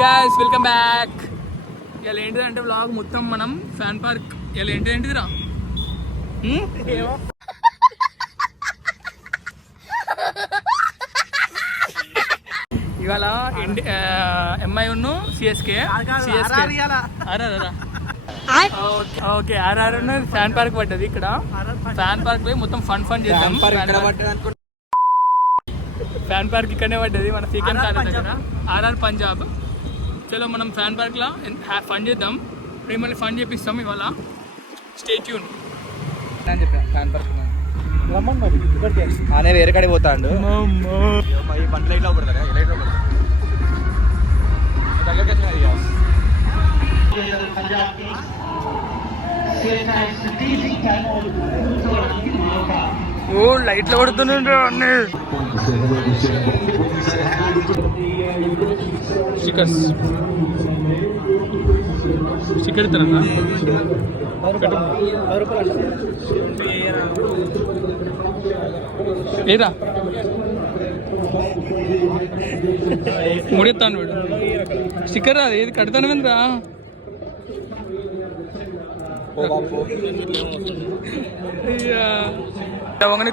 Guys welcome back. ఇలా ఏంటిదంటే vlog మొత్తం మనం ఫ్యాన్ పార్క్ ఇలా ఏంటిదిరా ఇవాళ ఎంఐ ఉన్ను CSK okay RR fan park పడ్డది. ఇక్కడ ఫ్యాన్ పార్క్ పోయి మొత్తం ఫన్ చేద్దాం. ఫ్యాన్ పార్క్ ఇక్కడనే పడ్డది మన సీకెం కాలేజ్ దగ్గర ఆర్ఆర్ పంజాబ్. చలో మనం ఫ్యాన్ పార్క్ లా ఫన్ చేద్దాం. మిమ్మల్ని ఫన్ చేపిస్తాం ఇవాళ. స్టే ట్యూన్ అని చెప్పా. ఫ్యాన్ పార్క్ అనే వేరే కాడికి పోతాడు. పంట లైట్లో పడతారా లైట్లో పడతారు ఓ లైట్లో పడుతుండే అన్నీ స్టిక్కర్స్ స్టిక్కర్ ఇస్తారన్నా ఏదా ముడెత్తాను వీడు స్టిక్కర్ అది ఏది కడతాను ఏంద్రా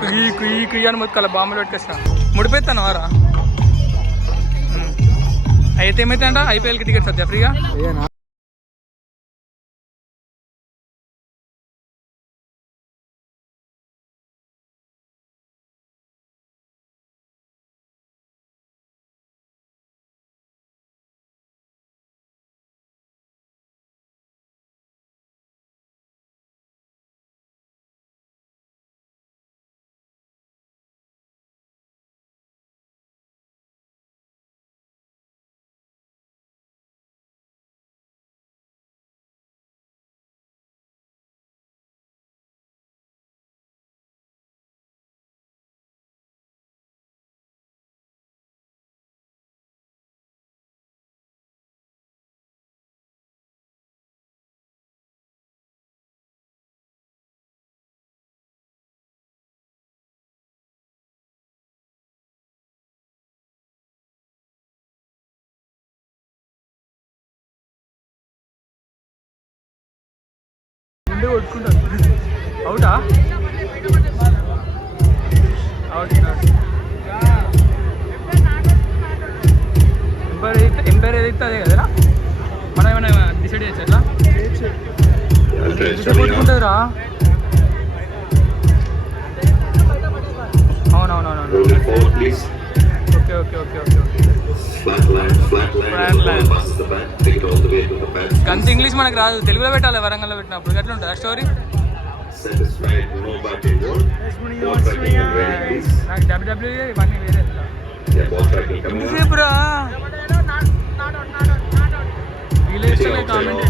కుయ్యి కుయ్యి కుయ్యి అని మొత్తం బాంబులు పెట్టుకొస్తా ముడిపోతాను వారా. అయితే ఏమైతే అంట ఐపీఎల్కి టికెట్స్ వద్దా ఫ్రీగా. కొట్టుకుంటారు అవుటా అవుట్ ఎంపైర్ ఏదైతే అదే కదరా. మనం ఏమైనా డిసైడ్ చేయొచ్చు ఎట్లా కొట్టుకుంటుందిరా. అవునవునవును ఓకే ఓకే ఓకే ఓకే గంత ఇంగ్లీష్ మనకు రాదు, తెలుగులో పెట్టాలి. వరంగల్లో పెట్టినప్పుడు ఎట్లా ఉంటుంది ఆ స్టోరీ. నాకు డబ్ల్యూడబ్ల్యూఈ ఇవన్నీ వేరే ఎంతసేపురా విలేజ్ కామెంట్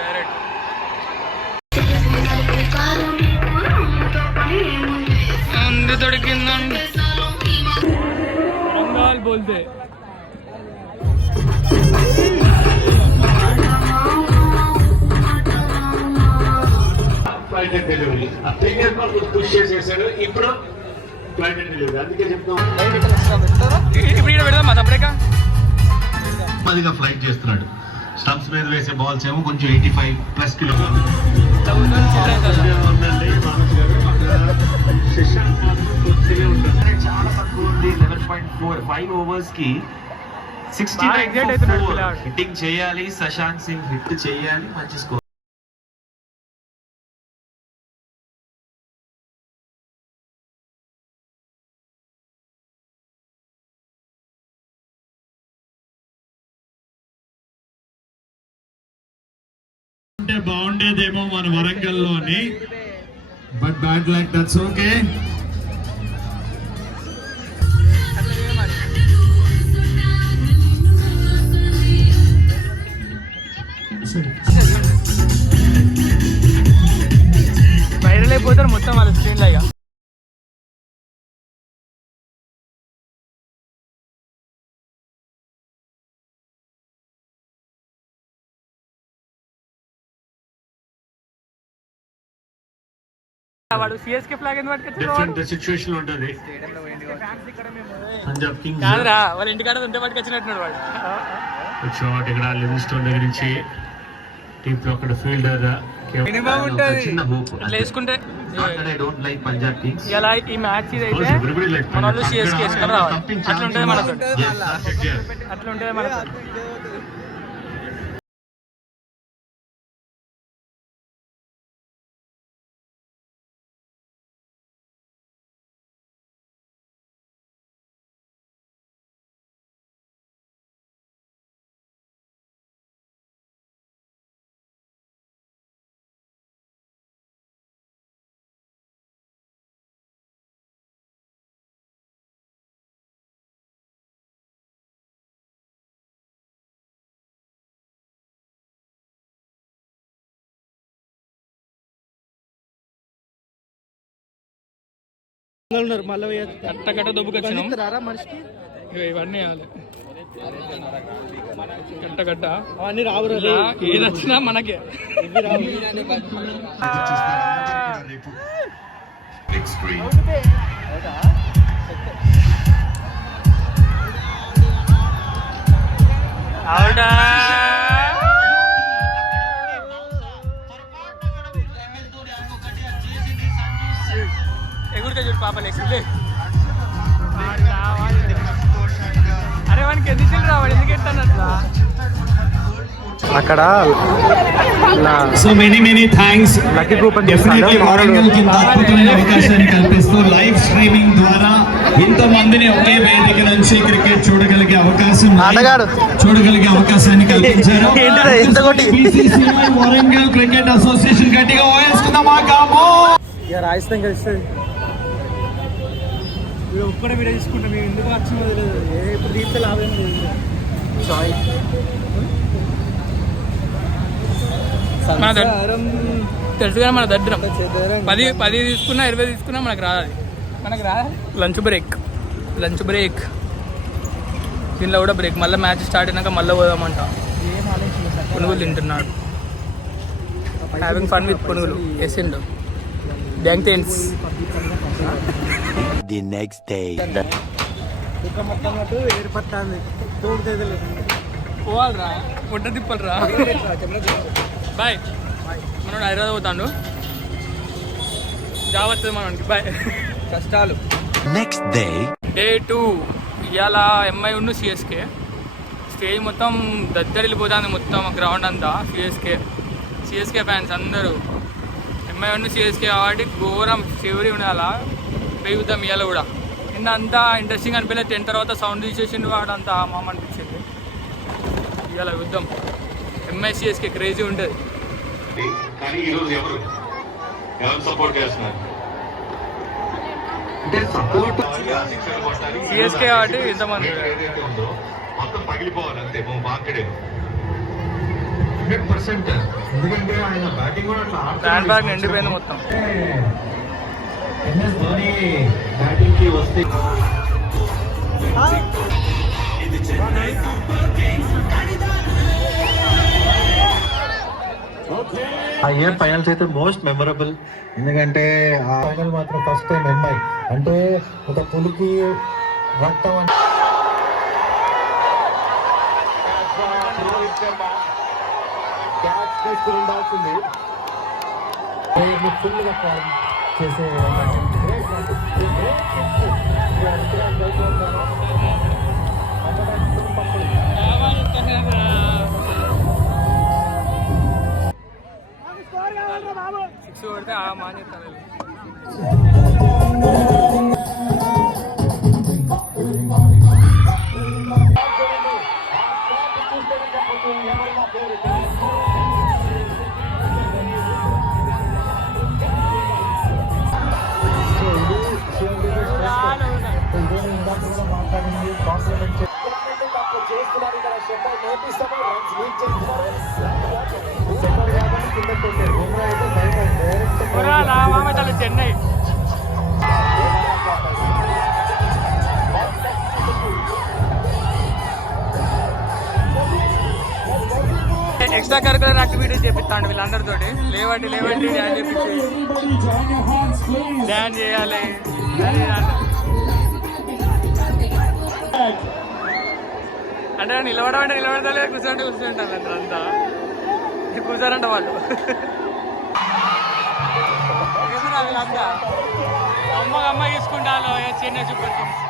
డైరెక్ట్ దొరికిందండి రంగాల్ బోల్తే. Flight and delivery premier push చేసేసాడు. ఇప్పుడు ఫ్లైట్ అండ్ డెలివరీ అందుకే చెప్తాం అదిగా ఫ్లైట్ చేస్తున్నాడు. స్టంప్స్ మీద వేసే బాల్స్ ఏమో కొంచెం 85+ కిలో. చాలా తక్కువ ఉంది. 11.45 ఓవర్స్ కి 69 హిట్టింగ్ చేయాలి. శశాంక్ సింగ్ హిట్ చేయాలి. మంచి స్కోర్. అంటే బాగుండేదేమో మన వరంగల్లోని, but bad like that's okay. Viral అయిపోతారు మొత్తం వాళ్ళ స్క్రీన్ లో. వాడు సిఎస్కే ఫ్లాగ్ ఎందుకు పట్టుకొచ్చాడు డిఫరెంట్ సిచ్యువేషన్ ఉంటుంది. పంజాబ్ కింగ్స్ కాదురా వాళ్ళ ఇంటికాడ ఉంటే పట్టుకొచ్చినట్టున్నాడు వాడు. షాట్ ఇక్కడ లివింగ్స్టోన్ దగ్గర నుంచి టీప్ అక్కడ ఫీల్డర్ చిన్న హోప్ ఇట్లా వేసుకుంటే I don't like Punjab Kings. ఇలా ఈ మ్యాచ్ ఇదైతే మన వాళ్ళు సిఎస్కే వేసుకొని రావాలి. అట్లుంటది మనతో, అట్లుంటది మనతో. కట్ట కట్ట దొబ్బుకొచ్చినాం. ఇవన్నీ వేయాలి కట్ట కట్ట. అవన్నీ రావు, ఏది వచ్చినా మనకే. అవునా ఎగురితే చూడు పాపలు ఎగురులే. అరే వానికి ఎందుకు రావాడు, ఎందుకు ఎట్టానట్లా అక్కడ so many thanks. Definitely Warangal కి అద్భుతమైన అవకాశాన్ని కల్పిస్తూ లైవ్ స్ట్రీమింగ్ ద్వారా ఇంతమందిని ఒకే వేదిక నుంచి క్రికెట్ చూడగలిగే అవకాశాన్ని కల్పించారు. BCCI వరంగల్ క్రికెట్ అసోసియేషన్ గట్టిగా ఓయేసుకుందామా కామో. రాజస్థాన్ గెలుస్తుంది. ఒక్కడే వీడియో తీసుకుంటాం, మేము ఎందుకు వచ్చిందో తెలియదు. ఇప్పుడు తీస్తే లాభం తెలుసుగా మన దరిద్రం. 10 తీసుకున్నా 20 తీసుకున్నా మనకు రాదు. లంచ్ బ్రేక్ దీనిలో కూడా బ్రేక్. మళ్ళీ మ్యాచ్ స్టార్ట్ అయినాక మళ్ళీ పోదామంట. పునుగులు తింటున్నాడు. హ్యావింగ్ ఫన్ విత్ పునుగులు వేసిండు. Bank The next day. పోవాలరా, పొట్ట తిప్పలరా. బాయ్. మనోడు హైదరాబాద్ పోతాడు. జాబ్ వస్తుంది మనకి. బాయ్. కష్టాలు. Next day. Day 2 ఇవాళ ఎంఐ ఉన్న సిఎస్కే. స్టేజ్ మొత్తం దద్దరిల్లిపోతుంది, మొత్తం గ్రౌండ్ అంతా. సిఎస్కే ఫ్యాన్స్ అందరూ. ఎంఐ ఉన్న సిఎస్కే కాబట్టి ఘోరం చివరి ఉండాలా పెరుగుతాం. ఇవాళ కూడా నిన్న అంతా ఇంట్రెస్టింగ్ అనిపించలేదు. 10 తర్వాత సౌండ్ తీసేసిండు వాడు, అంతా మామ అనిపించింది. ఇవాళ యుద్ధం ఎంఐ సిఎస్కే క్రేజీ ఉంటుంది. కానీ ఈరోజు ఎవరు సపోర్ట్ చేస్తున్నారు అంటే సపోర్ట్ సిఎస్కే కాబట్టి ఇంతమంది ఏదైతే ఉందో మొత్తం పగిలిపోవాలి అంతే. మార్కెట్ 100%. ఎందుకంటే ఆయన బ్యాటింగ్ కూడా అట్లా బ్యాట్ బ్యాగ్ నిండిపోయింది మొత్తం. MS ధోని బ్యాటింగ్ కి వస్తే ఆ ఇయర్ ఫైనల్స్ అయితే మోస్ట్ మెమరబుల్. ఎందుకంటే ఆ ఫైనల్ మాత్రం ఫస్ట్ టైం ఎంఐ అంటే ఒక పులికి రక్తం ఉండాల్సింది ఫుల్గా చేసే సిక్స్ కొడితే ఆ మానేస్తాను. చెన్నై ఎక్స్ట్రా కరికులర్ యాక్టివిటీస్ చేపిస్తాండి వీళ్ళందరితోటి. లేవండి అని చెప్పించి డ్యాన్స్ చేయాలి. అంటే నిలబడమంటే నిలబడతాలే, కూర్చుంటే కూర్చుంటారు అంతా. కూర్చోరంట వాళ్ళు. వీళ్ళంతా అమ్మ తీసుకుంటాను చిన్న సూపర్ కింగ్స్.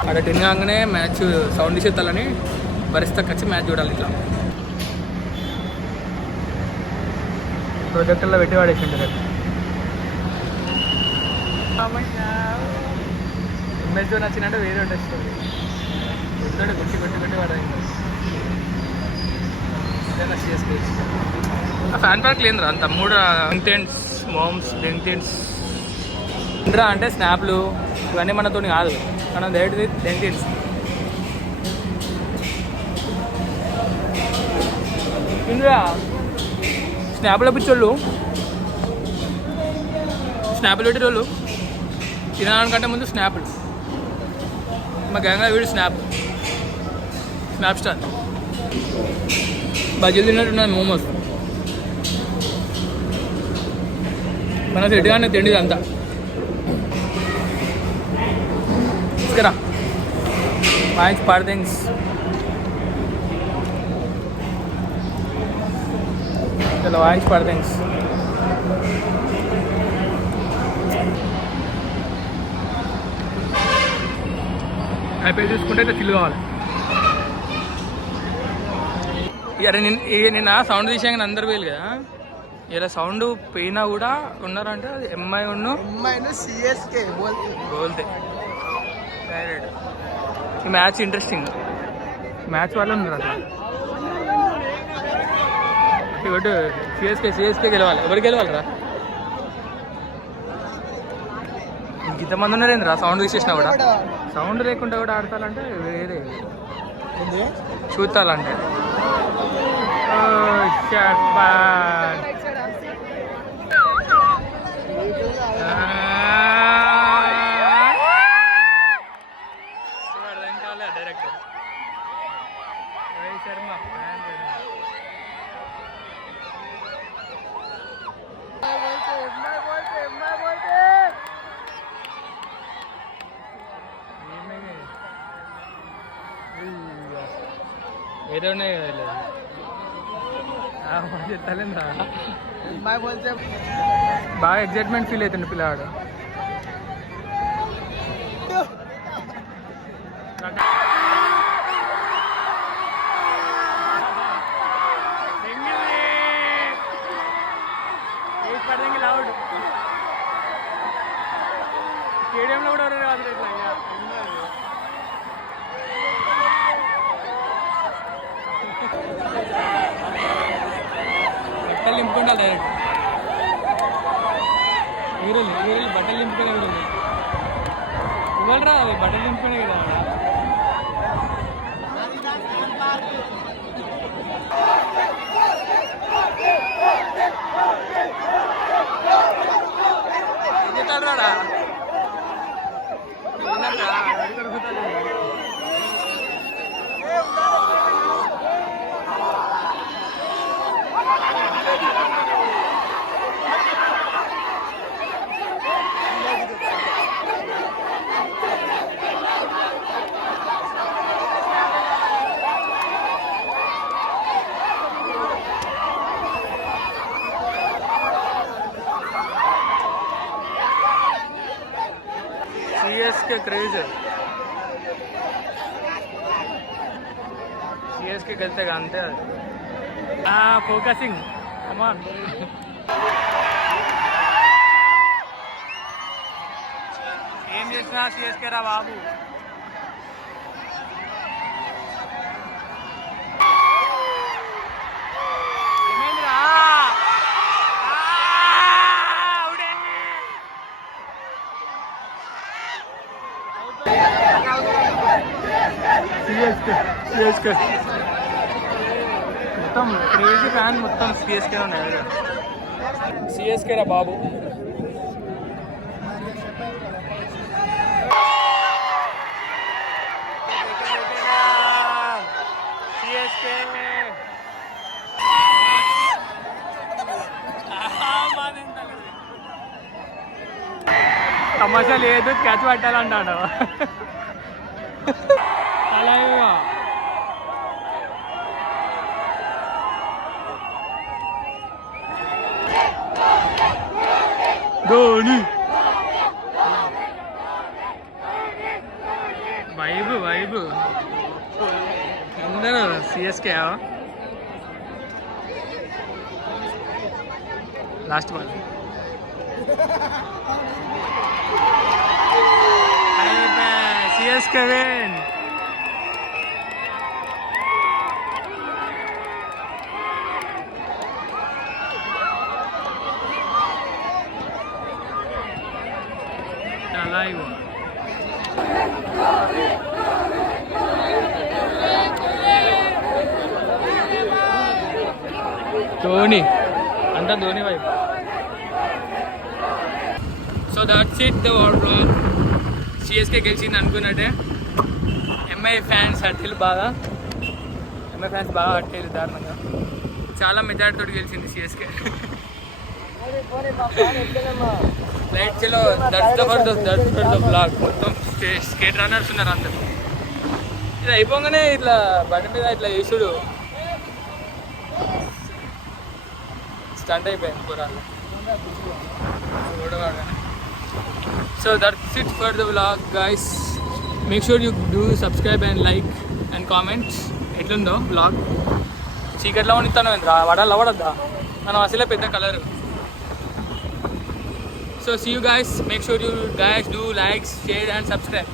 అక్కడ 10 కాగానే మ్యాచ్ సౌండ్ తీసేస్తాలని పరిస్థితికి వచ్చి మ్యాచ్ చూడాలి. ఇట్లా ప్రొజెక్టర్లో పెట్టి వాడేసింటారు. ఎంఎస్ నచ్చినట్టు వేరే ఉంటుంది స్టోరీ. కొట్టి వాడేది సిఎస్కే. ఫ్యాన్ పార్క్ లేదురా అంత. 3 లింక్టెన్స్ మామ్స్ లింక్టెన్స్ ఇంద్రా అంటే స్నాప్లు ఇవన్నీ మనతో కాదు. మనం డైరెక్ట్ లింక్టెన్స్. ఇంద్రా స్నాప్లో పిచ్చోళ్ళు, స్నాప్లు పెట్టేటోళ్ళు తినడానికంటే ముందు స్నాప్లు. మా గ్యాంగ్ వీడు స్నాప్ స్టార్. బజ్జీలు తిన్నట్టున్నది మోమోస్. మన సెట్గానే తిండిది అంతా. తీసుకురా వాయించి పాడు థింగ్స్. ఇలా వాయించి పాడు థింగ్స్. అయిపోయి చూసుకుంటే అయితే చిల్లు కావాలి. అరే నిన్న సౌండ్ తీసాక అందరు పోయాలి కదా. ఇలా సౌండ్ పోయినా కూడా ఉన్నారంటే ఎంఐ సిఎస్కే గోల్తే. ఈ మ్యాచ్ ఇంట్రెస్టింగ్. మ్యాచ్ వాళ్ళు ఉన్నారు అట్లా. ఒకటి సిఎస్కే గెలవాలి. ఎవరు గెలవాలిరా? ఇంతమంది ఉన్నారేంద్రా సౌండ్ తీసేసినా కూడా. సౌండ్ లేకుండా కూడా ఆడతారంటే వేరే చూస్తాలంటే. డైరెక్టర్ రోహిత్ శర్మ ఏదో ఉన్నాయి కదా. చెప్తాలేంద్రా బాగా ఎగ్జైట్మెంట్ ఫీల్ అవుతుంది పిల్లవాడు. లౌడ్ స్టేడియంలో కూడా ఎవరు కాదు. బట్టలు నింపుకుంటారు డైరెక్ట్. హీరోలు బట్టలు నింపుకునే కూడా ఇవ్వరా. అది బట్టలు నింపుకునే కదా. ఏం చెప్తాడు రాడా? सीएसके क्रेज है. सीएसके गलते गानते हैं. हाँ फोकसिंग कमान. ఏం చేసినా सीएसके రా బాబు. सीएसके మొత్తం క్రేజీ ఫ్యాన్ మొత్తం सीएसके ఉన్నాయి. सीएसके రా బాబు. సిఎస్కే తమాషా లేదు, క్యాచ్ పట్టాలంటాడు. అలాగే ధోని వైబ్ అందరూ CSK last ball CSK win. Alive. Dhoni అంతా ధోని వైపు. So that's it the overall. CSK గెలిచింది అనుకున్నట్టే. ఎంఐ ఫ్యాన్స్ హట్టిలు బాగా, ఎంఐ ఫ్యాన్స్ బాగా హట్టిలు దారుణంగా. చాలా మెజారిటీతో గెలిచింది సిఎస్కే. రైట్ చలో దట్స్ ఫర్ ద బ్లాగ్. మొత్తం స్కేట్ రన్నర్స్ ఉన్నారు అందరు. ఇది అయిపోగానే ఇట్లా బండి మీద ఇట్లా వేసుడు స్టంట్ అయిపోయింది పురాలు. So that's it for the blog guys. Make sure you do subscribe and like and comments. ఎట్లుందో బ్లాగ్? చీకట్లో వండుతాను వడద్దా మనం అసలే పెద్ద colour. So see you guys. Make sure you guys do like, share and subscribe.